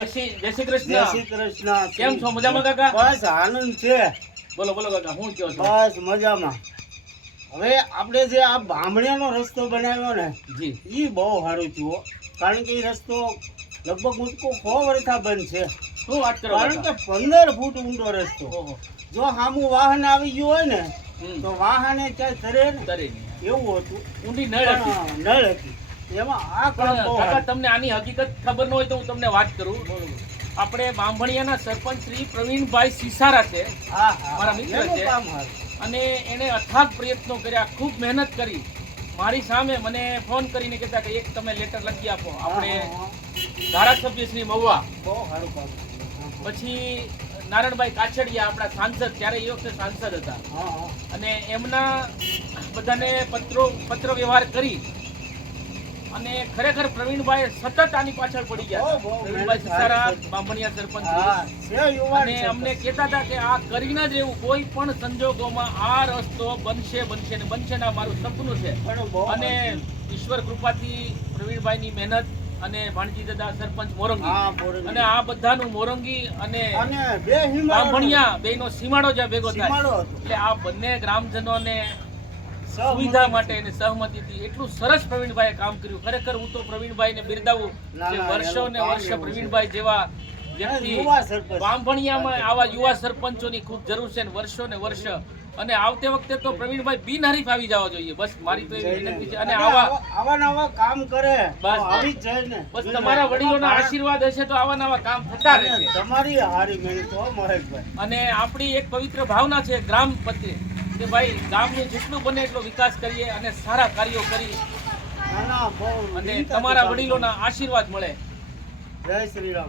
જય શ્રી કૃષ્ણ. જય શ્રી કૃષ્ણ. કેમ છો? મજામાં કાકા? બસ આનંદ છે. બોલો બોલો કાકા, શું કહો છો? બસ મજામાં. હવે આપણે જે આ બામણિયાનો રસ્તો બનાવ્યો ને જી ઈ બહુ સારું થયું હો. કારણ કે ઈ રસ્તો લગભગ મુજકો 100 વર્ષથી બંધ છે. શું વાત કરો કારણ કે કાકા? 15 ફૂટ ઊંડો રસ્તો. ઓહો. જો સામું વાહન આવી ગયું હોય ને હમ. તો વાહને ક્યાંય તરે ને તરી નહીં. એવું હતું. ઊંડી નળ હતી. પણ નળ હતી. એમાં આ કામ પણ બહુ કાકા સારું. તમને આની હકીકત ખબર ન હોય તો હું તમને વાત કરું. આપણે બામણિયાના સરપંચ શ્રી પ્રવીણભાઈ સિસારા છે હા હા મારા મિત્ર એનું છે. કામ સારું. અને એને અથાગ પ્રયત્નો કર્યા, ખૂબ મહેનત કરી. મારી સામે મને ફોન કરીને કહેતા કે એક તમે લેટર લખી આપો. આપણે હા, હા, ધારાસભ્ય શ્રી મહુવા, બહુ સારું કામ કર્યું. પછી નારણભાઈ કાછડિયા આપણા સાંસદ, ત્યારે એ વખતે સાંસદ હતા, હા હા અને એમના બધાને પત્ર વ્યવહાર કરી અને ખરેખર પ્રવીણભાઈ સતત આની પાછળ પડી ગયા હતા. બહુ પ્રવીણભાઈ મહેનત સિસારા સારી બામણિયા સરપંચ હા છે યુવાન અને છે. અમને કહેતા હતા કે આ કરીને જ રહેવું, કોઈ પણ સંજોગોમાં આ રસ્તો બનશે ને બનશે ને આ મારું સપનું છે. પણ બહુ અને ઈશ્વર કૃપાથી પ્રવીણભાઈની મહેનત અને ભાણજી દાદા સરપંચ મોરંગી હા, મોરંગી. અને આ બધાનું મોરંગી અને અને બે હિમાલય બામણિયા બેયનો સીમાડો જ્યાં ભેગો થાય, સીમાડો હતો. એટલે આ બંને ગ્રામજનોને સહમતી સુવિધા માટે અને સહમતીથી એટલું સરસ પ્રવીણભાઈએ કામ કર્યું. ખરેખર હું તો પ્રવીણભાઈને બિરદાવું ના, કે ના, વર્ષો એનું ને કામ વર્ષ એવું છે. પ્રવીણભાઈ જેવા વ્યક્તિ યુવા સરપંચ. બામણિયામાં આવા યુવા સરપંચોની ખૂબ જરૂર છે ને વર્ષો ને વર્ષ. અને આવતે વખતે તો પ્રવીણભાઈ બિનહરીફ આવી જવા જોઈએ, બસ મારી તો એવી વિનંતી છે. અને આવા નવા કામ કરે તો બસ. આવી જ જાય ને. બસ તમારા વડીલોના આશીર્વાદ હશે તો આવા નવા કામ થતા રહેશે. તમારી હારી મહેનત હો મહેશભાઈ. અને આપણી એક પવિત્ર ભાવના છે ગ્રામ પ્રત્યે કે ભાઈ ગામનું જેટલું બને એટલો વિકાસ કરીએ અને સારા કાર્યો કરી ના ના બહુ અને દિલથી તમારા કામ વડીલોના આશીર્વાદ મળે. કરો. જય શ્રી રામ.